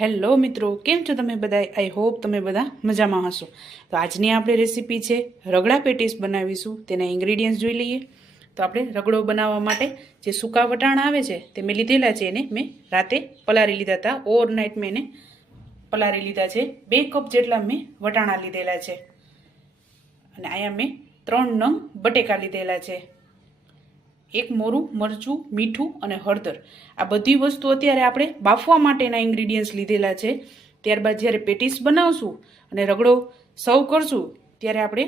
Hello મિત્રો, કેમ છો તમે બધા? આઈ હોપ તમે બધા મજામાં હશો. તો આજની આપણે રેસીપી છે રગડા પેટીસ બનાવીશું. તેના ઇન્ગ્રીડિયન્ટ્સ જોઈ લઈએ. તો આપણે રગડો બનાવવા માટે જે સૂકા વટાણા આવે છે તે મેં લીધેલા છે. એને મેં રાતે પલાળી લીધા હતા. ઓવરનાઇટ મેં એને પલાળી લીધા છે. 2 કપ જેટલા મેં વટાણા લીધેલા છે. અને અહીંયા મેં 3 નંગ બટેકા લીધેલા છે. 1 મોરું મરચું, મીઠું અને હળદર. આ બધી વસ્તુ અત્યારે આપણે બાફવા માટેના ઇન્ગ્રીડિયન્ટ્સ લીધેલા છે. ત્યારબાદ જ્યારે પેટીસ બનાવશું અને રગડો સર્વ કરશું ત્યારે આપણે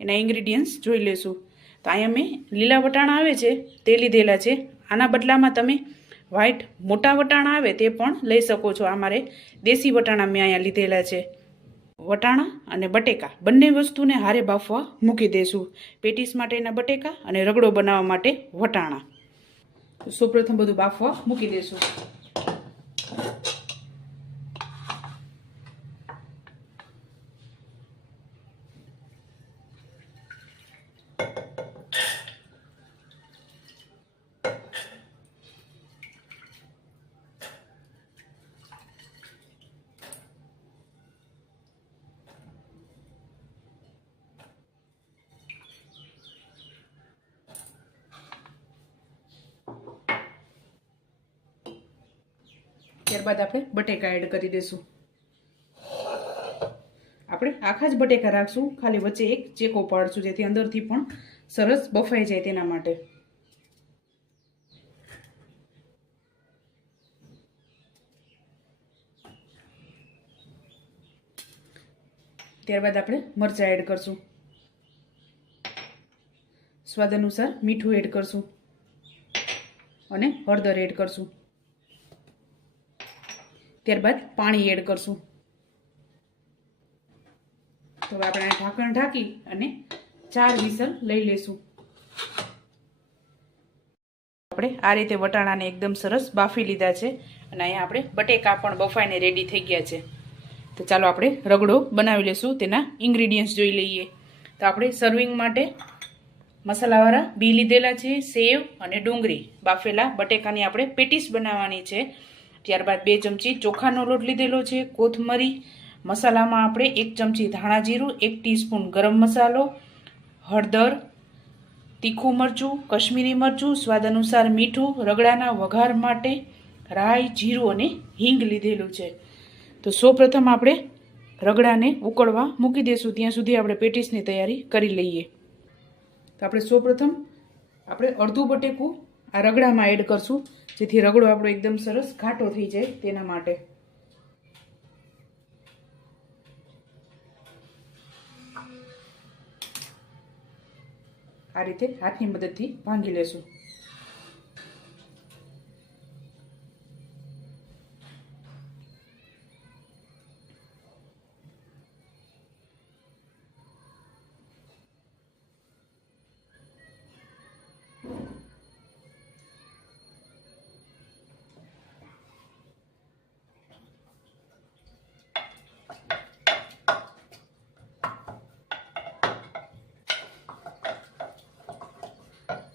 એના ઇન્ગ્રીડિયન્ટ્સ જોઈ લેશું. તો અહીંયા મેં લીલા વટાણા આવે છે તે લીધેલા છે. આના બદલામાં તમે વ્હાઈટ મોટા વટાણા આવે તે પણ લઈ શકો છો. આ મારે દેશી વટાણા મેં અહીંયા લીધેલા છે. વટાણા અને બટેકા બંને વસ્તુને હારે બાફવા મૂકી દઈશું. પેટીસ માટેના બટેકા અને રગડો બનાવવા માટે વટાણા. તો સૌપ્રથમ બધું બાફવા મૂકી દઈશું. ત્યારબાદ આપણે બટેકા એડ કરી દઈશું. આપણે આખા જ બટેકા રાખશું, ખાલી વચ્ચે એક ચેકો પાડશું જેથી અંદરથી પણ સરસ બફાઈ જાય તેના માટે. ત્યારબાદ આપણે મરચાં એડ કરશું. સ્વાદ અનુસાર મીઠું એડ કરશું અને હળદર એડ કરશું. ત્યારબાદ પાણી એડ કરશું. તો આપણે ઢાંકણ ઢાંકી અને 4 વિસલ લઈ લેશું. આપણે આ રીતે વટાણાને એકદમ સરસ બાફી લીધા છે અને અહીંયા આપણે બટેકા પણ બફાઈને રેડી થઈ ગયા છે. તો ચાલો આપણે રગડો બનાવી લેશું. તેના ઇન્ગ્રીડિયન્ટ્સ જોઈ લઈએ. તો આપણે સર્વિંગ માટે મસાલાવાળા બી લીધેલા છે, સેવ અને ડુંગળી. બાફેલા બટેકાની આપણે પેટીસ બનાવવાની છે. ત્યારબાદ 2 ચમચી ચોખાનો લોટ લીધેલો છે, કોથમરી, મસાલામાં આપણે 1 ચમચી ધાણા જીરું, 1 ટીસ્પૂન ગરમ મસાલો, હળદર, તીખું મરચું, કશ્મીરી મરચું, સ્વાદ અનુસાર મીઠું, રગડાના વઘાર માટે રાઈ, જીરું અને હિંગ લીધેલું છે. તો સૌપ્રથમ આપણે રગડાને ઉકળવા મૂકી દઈશું. ત્યાં સુધી આપણે પેટીસની તૈયારી કરી લઈએ. તો આપણે સૌપ્રથમ આપણે અડધું બટેકું આ રગડામાં એડ કરશું જેથી રગડો આપણો એકદમ સરસ ઘાટો થઈ જાય તેના માટે. આ રીતે હાથની મદદથી ભાંગી લેશું.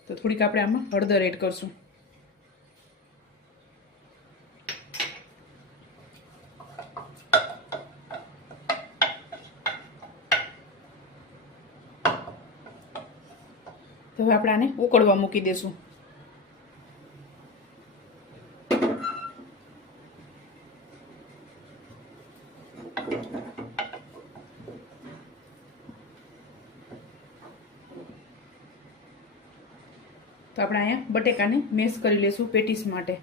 તો થોડીક આપણે આમાં હળદર એડ કરશું. તો હવે આપણે આને ઉકળવા મૂકી દઈશું. તો આપણે અહીંયા બટેકાને મેશ કરી લેશું પેટીસ માટે.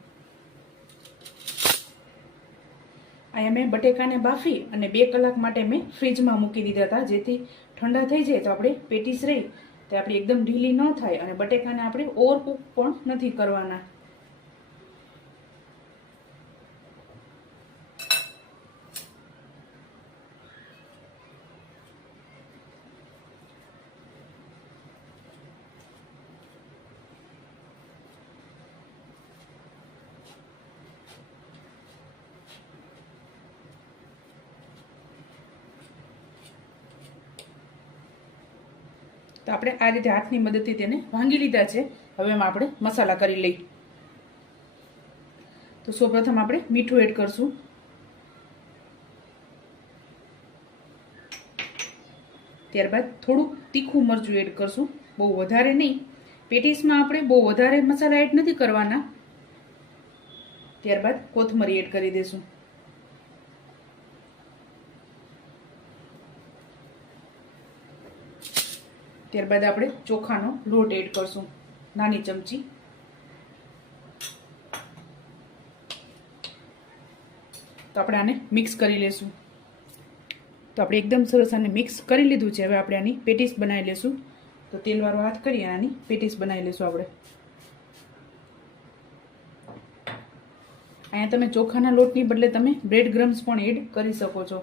અહીંયા મેં બટેકાને બાફી અને 2 કલાક માટે મેં ફ્રીજમાં મૂકી દીધા હતા જેથી ઠંડા થઈ જાય તો આપણે પેટીસ રહી તે આપણી એકદમ ઢીલી ન થાય અને બટેકાને આપણે ઓવરકુક પણ નથી કરવાના. તો આપણે આ રીતે હાથની મદદથી તેને ભાંગી લીધા છે. હવે એમાં આપણે મસાલા કરી લઈએ. તો સૌપ્રથમ આપણે મીઠું એડ કરશું, ત્યારબાદ થોડુંક તીખું મરચું એડ કરશું, બહુ વધારે નહીં. પેટીસમાં આપણે બહુ વધારે મસાલા એડ નથી કરવાના. ત્યારબાદ કોથમરી એડ કરી દઈશું. ત્યારબાદ આપણે ચોખાનો લોટ એડ કરશું, નાની ચમચી. તો આપણે આને મિક્સ કરી લેશું. તો આપણે એકદમ સરસ આને મિક્સ કરી લીધું છે. હવે આપણે આની પેટીસ બનાવી લેશું. તો તેલવાળો હાથ કરી આની પેટીસ બનાવી લેશું આપણે. અહીંયા તમે ચોખાના લોટની બદલે તમે બ્રેડ ક્રમ્સ પણ એડ કરી શકો છો.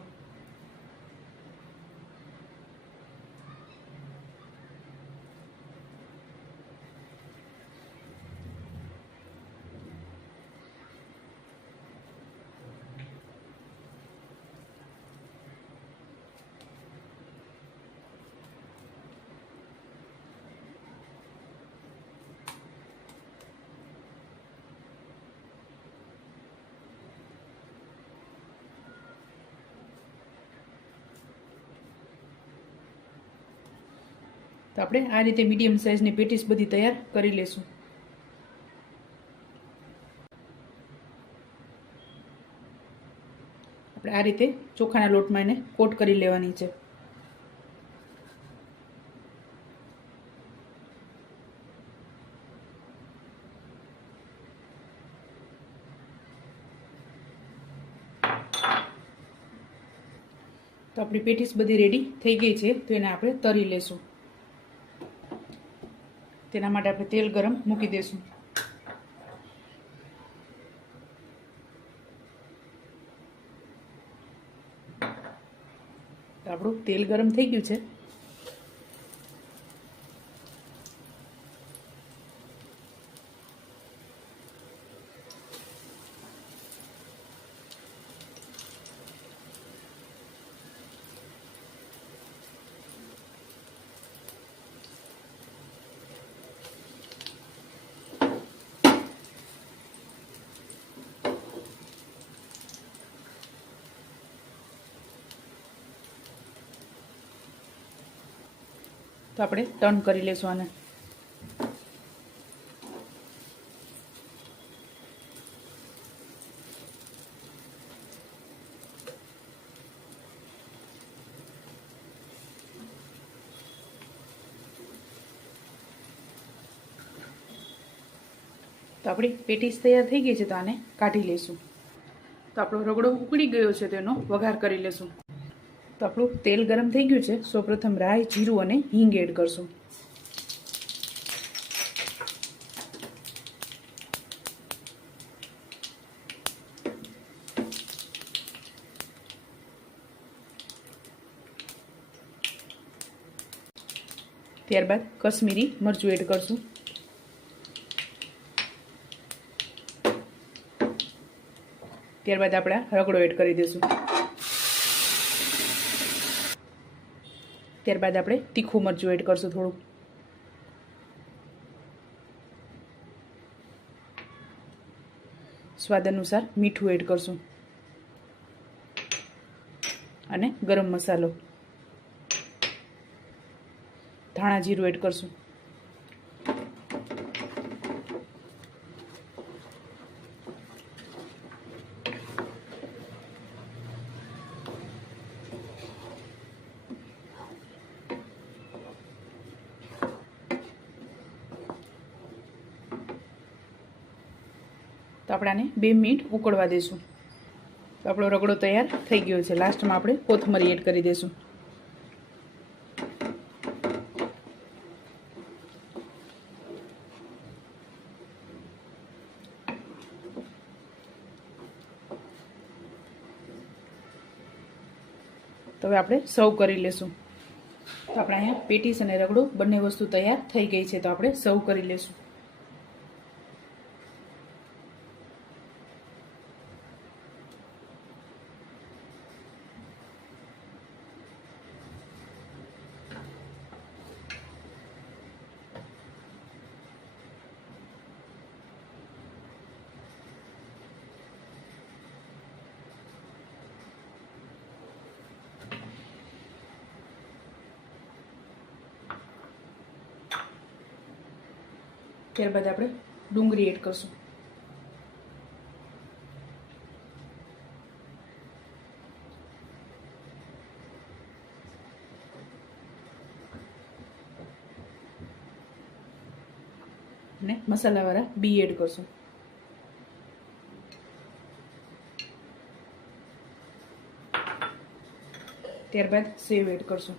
તો આપણે આ રીતે મીડિયમ સાઇઝની પેટીસ બધી તૈયાર કરી લેશું. આપણે આ રીતે ચોખાના લોટમાં એને કોટ કરી લેવાની છે. તો આપણી પેટીસ બધી રેડી થઈ ગઈ છે. તો એને આપણે તળી લેશું. તેના માટે આપણે તેલ ગરમ મૂકી દઈશું. આપણું તેલ ગરમ થઈ ગયું છે. તો આપણે ટર્ન કરી લેશું આને. તો આપણી પેટીસ તૈયાર થઈ ગઈ છે. તો આને કાઢી લઈશું. તો આપણો રગડો ઉકળી ગયો છે. તેનો વઘાર કરી લેશું. તો આપણું તેલ ગરમ થઈ ગયું છે. સૌપ્રથમ રાઈ, જીરું અને હિંગ એડ કરશું. ત્યારબાદ કશ્મીરી મરચું એડ કરશું. ત્યારબાદ આપણે રગડો એડ કરી દઈશું. ત્યારબાદ આપણે તીખું મરચું એડ કરશું થોડું. સ્વાદ અનુસાર મીઠું એડ કરશું અને ગરમ મસાલો, ધાણા જીરું એડ કરશું. તો આપણે આને 2 મિનિટ ઉકળવા દઈશું. તો આપણો રગડો તૈયાર થઈ ગયો છે. લાસ્ટમાં આપણે કોથમરી એડ કરી દઈશું. તો હવે આપણે સર્વ કરી લેશું. તો આપણે અહીંયા પેટીસ અને રગડો બંને વસ્તુ તૈયાર થઈ ગઈ છે. તો આપણે સર્વ કરી લેશું. ત્યારબાદ આપણે ડુંગળી એડ કરશું. અને મસાલાવાળા બી એડ કરશું. ત્યારબાદ સેવ એડ કરશું.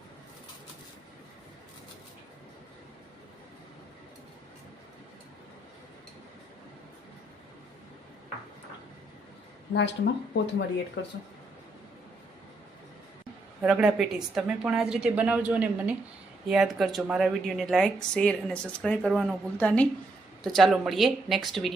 લાસ્ટમાં કોથમરી એડ કરશું. રગડા પેટીસ તમે પણ આ જ રીતે બનાવજો અને મને યાદ કરજો. મારા વિડીયોને લાઇક, શેર અને સબસ્ક્રાઈબ કરવાનું ભૂલતા નહીં. તો ચાલો મળીએ નેક્સ્ટ વિડીયો.